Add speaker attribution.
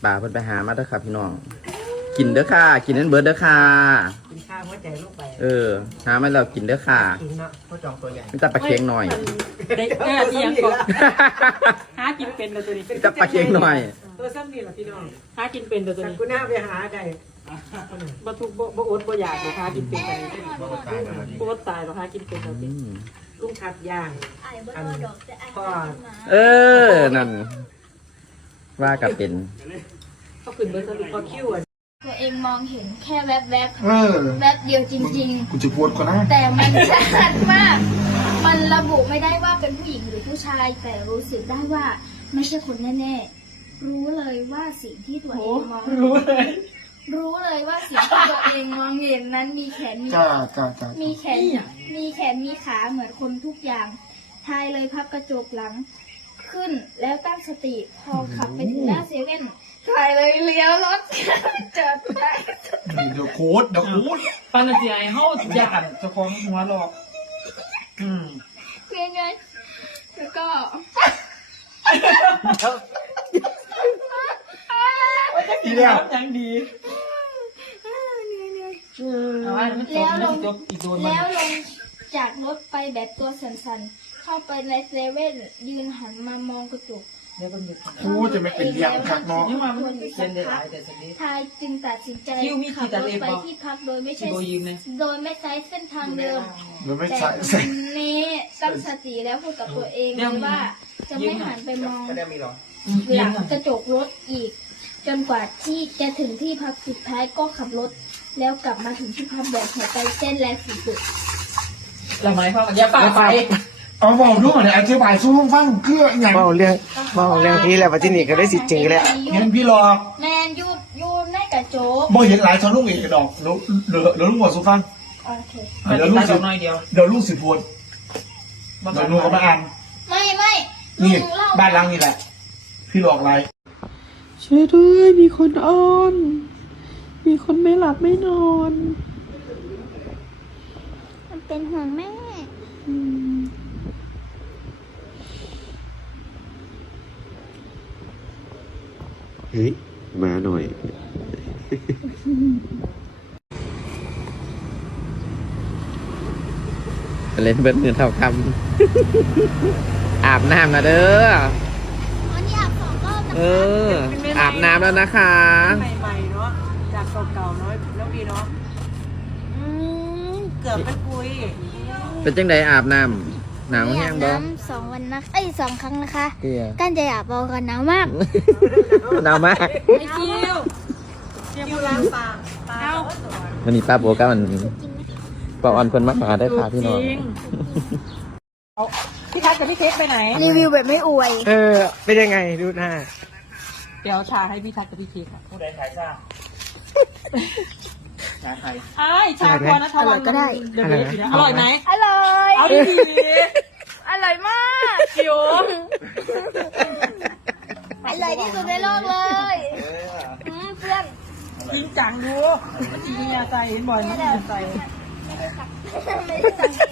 Speaker 1: ป่าเพิ่นไปหามาเด้อค่ะพี่น้องกินเด้อค่ะกินนั้นเบิร์ดเด้อค่ะ
Speaker 2: กินข้าวหัวใจลูกไป
Speaker 1: หามาแล้วกินเด้อค่ะ
Speaker 2: กินเนาะพ่อจองตัวใหญ่
Speaker 1: มันจะปลาเค็งหน่อย
Speaker 3: ได้ที่ยังก็หากินเป็นเลยตัวนี้
Speaker 1: จะปลาเค็งหน่อย
Speaker 2: ตัวซ้ำนี่แหละพี่น้อง
Speaker 3: หากินเป็นตัวนี้
Speaker 2: กูน่าไปหาได้
Speaker 3: บ่ทุกบ่อดบ่อยากหากินเป็นไปบ่ตายหรอกหากินเป็นตัวนี้
Speaker 2: ลุงขัดย่าง
Speaker 1: ก็นั่นว่ากับเป็น
Speaker 3: เขาขึ้นเบอร์สรุปเขาคิว
Speaker 4: ตัวเองมองเห็นแค่แวบแวบเดียวจริง
Speaker 5: ๆกูจะปวดก่อนนะ
Speaker 4: แต่มันชัดมากมันระบุไม่ได้ว่าเป็นผู้หญิงหรือผู้ชายแต่รู้สึกได้ว่าไม่ใช่คนแน่ๆรู้เลยว่าสิ่งที่ตัวเองมองรู้เลยว่าสิ่งที่ตัวเองมองเห็นนั้นมีแขนมีแขนมีขาเหมือนคนทุกอย่างทายเลยพับกระจกหลังขึ้นแล้วตั้งสติพอขับไปถึงหน้าเซเว่นถ่ายเลยเลี้ยวรถจอดได้
Speaker 5: เดี๋ยวโค้ด
Speaker 3: ปันเสียให้เฮาอยากเจ้าของหัวหลอก
Speaker 4: เพียงไงแล้วก็
Speaker 5: อีแล้ว
Speaker 3: ยังดี
Speaker 4: แล้วลงจากรถไปแบบตัวสั่นๆเข้าไปในเซเว่นยืนหันมามองกระจก
Speaker 5: กูจะไม่เป็นเลี้ยงคักเนาะ
Speaker 4: ทายจึงตัดสินใจขับรถไปที่พักโดยไม่ใช้เส้นทางเดิมแต่นี้ตั้งสติแล้วพูดกับตัวเองเลยว่าจะไม่หันไปมองหลังกระจกรถอีกจนกว่าที่จะถึงที่พักสุดท้ายก็ขับรถแล้วกลับมาถึงที่พักแบบหัวใจเต้นแรงสุด
Speaker 3: ๆละไม้พ่ออย่าไป
Speaker 5: เอาบอกด้วยเนี่ยอธิบายสู้ฟังคืออย่าง
Speaker 2: เบาเรื่องที่แล้วที่นี่ก็ได้สิเจอแล้ว
Speaker 5: เห็นพี่หลอก
Speaker 4: แมนยูในกระจก
Speaker 5: บ่เห็นหลายชาวลุงอีกดอกเดี๋ยวลุงบอกสู้ฟัง
Speaker 4: โอเค
Speaker 5: เดี๋ยวลุงสิพูดเดี๋ยวลุงก็มาอ่าน
Speaker 4: ไม่
Speaker 5: นี่บ้านหลังนี่แหละพี่หลอกอะไร
Speaker 3: ช่วยด้วยมีคนอ้อนมีคนไม่หลับไม่นอน
Speaker 4: มันเป็นห่วงแม่
Speaker 1: เฮ้ยมาหน่อยเล่นเบิ้ลเงินเท่าคำอาบน้ำนะเด้อ
Speaker 4: วันนี้อาบ2 รอบนะคะ
Speaker 1: อาบน้ำแล้วนะคะ
Speaker 3: ใหม่ๆเนาะจากเก่าๆเนาะแล้วดีเนาะเกือบเป็นปุย
Speaker 1: เป็นจังใดอาบน้ำหนาวแห้งบ่
Speaker 4: 2 วันนะ2 ครั้งนะคะกั้นใจอาบบอกกันหนาวมาก
Speaker 1: หนาวมาก
Speaker 3: ไอ้คิวล้างปาก
Speaker 1: วันนี้ป้าโบก็มันป้าออนคนมากมาได้พาพี่น้อง
Speaker 3: พี่ทัศน์กับพี่เค้กไปไหน
Speaker 4: รีวิวแบบไม่อวย
Speaker 2: เป็นยังไงดูหน้า
Speaker 3: เดี๋ยวชาให้พี่ทัศน์กับพี่เค้กค่ะ
Speaker 5: ผู้ใดขายชาใคร
Speaker 3: ชาควรนะทวัน
Speaker 4: ก็ได้
Speaker 3: อร่อยไหม
Speaker 4: อร่อย
Speaker 3: เอาดี
Speaker 4: อร่อยมาก
Speaker 3: คิว
Speaker 4: อร่อยที่สุดในโลกเลยเพื่อน
Speaker 3: จริงจังดูมันจริงมีใจเห็นบ่อยมันมีใจ
Speaker 4: ไม่ได้